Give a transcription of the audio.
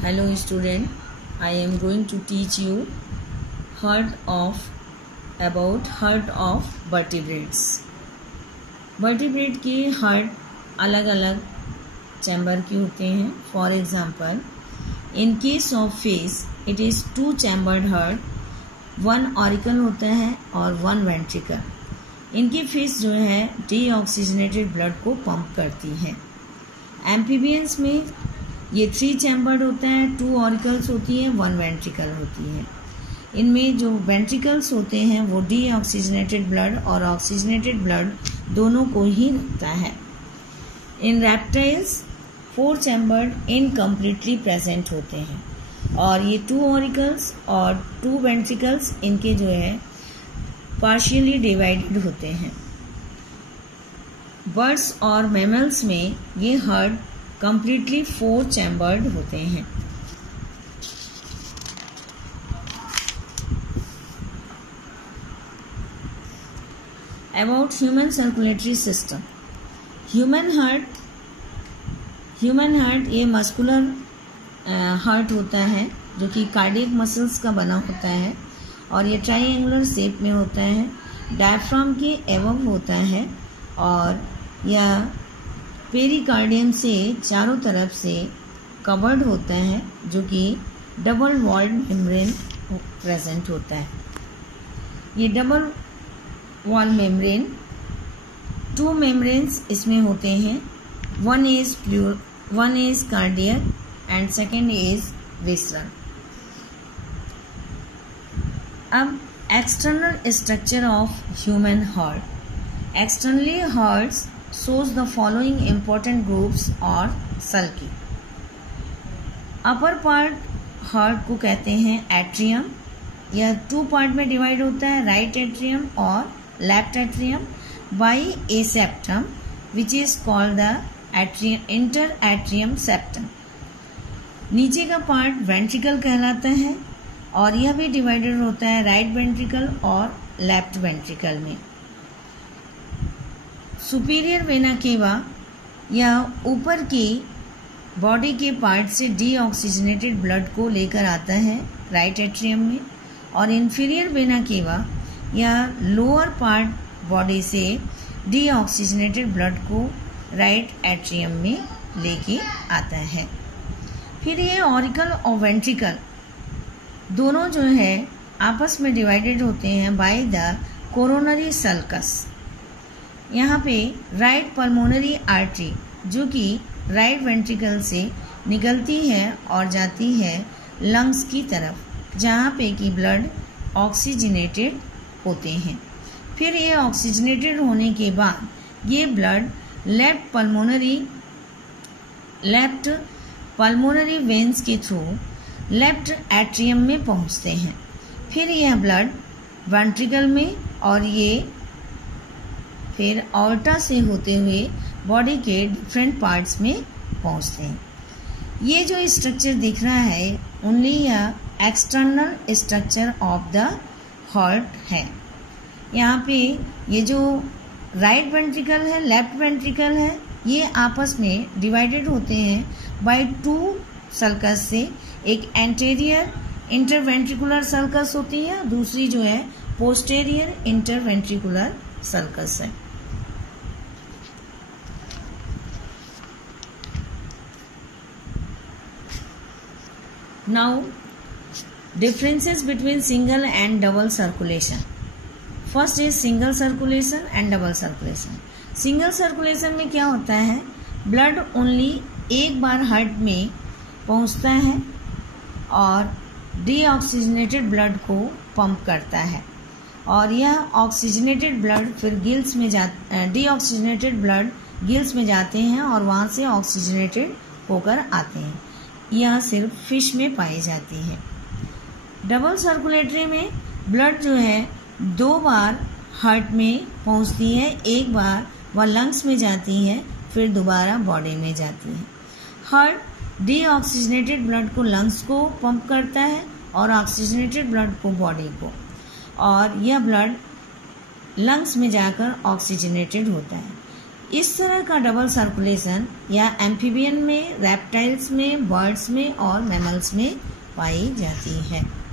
Hello student, I am going to teach you about heart of vertebrates. Vertebrate के heart अलग अलग chamber के होते हैं. For example, in case of fish it is 2 chambered heart, 1 auricle होता है और 1 वेंट्रिकल. इनकी फेस जो है डीऑक्सीजनेटेड ब्लड को पंप करती है. एम्फीबियंस में ये 3 चैम्बर्ड होता है, 2 ऑरिकल्स होती है, 1 वेंट्रिकल होती है. इनमें जो वेंट्रिकल्स होते हैं वो डीऑक्सीजनेटेड ब्लड और ऑक्सीजनेटेड ब्लड दोनों को ही रखता है. In reptiles 4 chambered incompletely present होते हैं और ये 2 ऑरिकल्स और 2 वेंट्रिकल्स इनके जो है पार्शियली डिवाइडेड होते हैं. बर्ड्स और मैमल्स में ये हार्ट कंप्लीटली 4 चैम्बर्ड होते हैं. About human circulatory system. Human heart ये मस्कुलर हार्ट होता है जो कि कार्डियक मसल्स का बना होता है और ये ट्राइएंगुलर शेप में होता है. डायफ्राम के एबव होता है और यह पेरिकार्डियम से चारों तरफ से कवर्ड होता है जो कि डबल वॉल्ड मेम्ब्रेन प्रेजेंट होता है. ये डबल वॉल मेम्ब्रेन 2 मेम्ब्रेन्स इसमें होते हैं. one is cardiac and second is visceral. अब external structure of human heart. Externally hearts shows the following important groups और sulci. अपर पार्ट हार्ट को कहते हैं एट्रियम. यह 2 पार्ट में डिवाइड होता है, राइट एट्रियम और left atrium, by A septum which is called the inter atrium septum. नीचे का पार्ट वेंट्रिकल कहलाता है और यह भी डिवाइडेड होता है राइट वेंट्रिकल और लेफ्ट वेंट्रिकल में. सुपीरियर वेना केवा यह ऊपर की बॉडी के पार्ट से डीऑक्सीजनेटेड ब्लड को लेकर आता है राइट एट्रियम में और इन्फीरियर वेना केवा यह लोअर पार्ट बॉडी से डीऑक्सीजनेटेड ब्लड को राइट एट्रियम में लेके आता है. फिर ये ऑरिकल और वेंट्रिकल दोनों जो है आपस में डिवाइडेड होते हैं बाय द कोरोनरी सल्कस. यहाँ पे राइट पल्मोनरी आर्टरी जो कि राइट वेंट्रिकल से निकलती है और जाती है लंग्स की तरफ जहाँ पे कि ब्लड ऑक्सीजनेटेड होते हैं. फिर ये ऑक्सीजनेटेड होने के बाद ये ब्लड लेफ्ट पल्मोनरी वेन्स के थ्रू लेफ्ट एट्रियम में पहुँचते हैं. फिर यह ब्लड वेंट्रिकल में और ये फिर ऑर्टा से होते हुए बॉडी के डिफरेंट पार्ट्स में पहुंचते हैं. ये जो स्ट्रक्चर दिख रहा है ओनली यह external structure of the heart है. यहाँ पे ये जो राइट वेंट्रिकल है, लेफ्ट वेंट्रिकल है, ये आपस में डिवाइडेड होते हैं बाय 2 सल्कस से. एक एंटेरियर इंटरवेंट्रिकुलर सल्कस होती है, दूसरी जो है पोस्टेरियर इंटरवेंट्रिकुलर सल्कस है. Now, differences between single and double circulation. First is single circulation and double circulation. Single circulation में क्या होता है, ब्लड ओनली एक बार हार्ट में पहुंचता है और डीऑक्सीजनेटेड ब्लड को पंप करता है और यह ऑक्सीजनेटेड ब्लड फिर गिल्स में डीऑक्सीजनेटेड ब्लड गिल्स में जाते हैं और वहाँ से ऑक्सीजनेटेड होकर आते हैं. यह सिर्फ फिश में पाई जाती है. डबल सर्कुलेटरी में ब्लड जो है 2 बार हार्ट में पहुंचती है, एक बार वह लंग्स में जाती है, फिर दोबारा बॉडी में जाती है. हार्ट डीऑक्सीजनेटेड ब्लड को लंग्स को पंप करता है और ऑक्सीजनेटेड ब्लड को बॉडी को, और यह ब्लड लंग्स में जाकर ऑक्सीजनेटेड होता है. इस तरह का डबल सर्कुलेशन या एम्फीबियन में, रेप्टाइल्स में, बर्ड्स में और मैमल्स में पाई जाती है।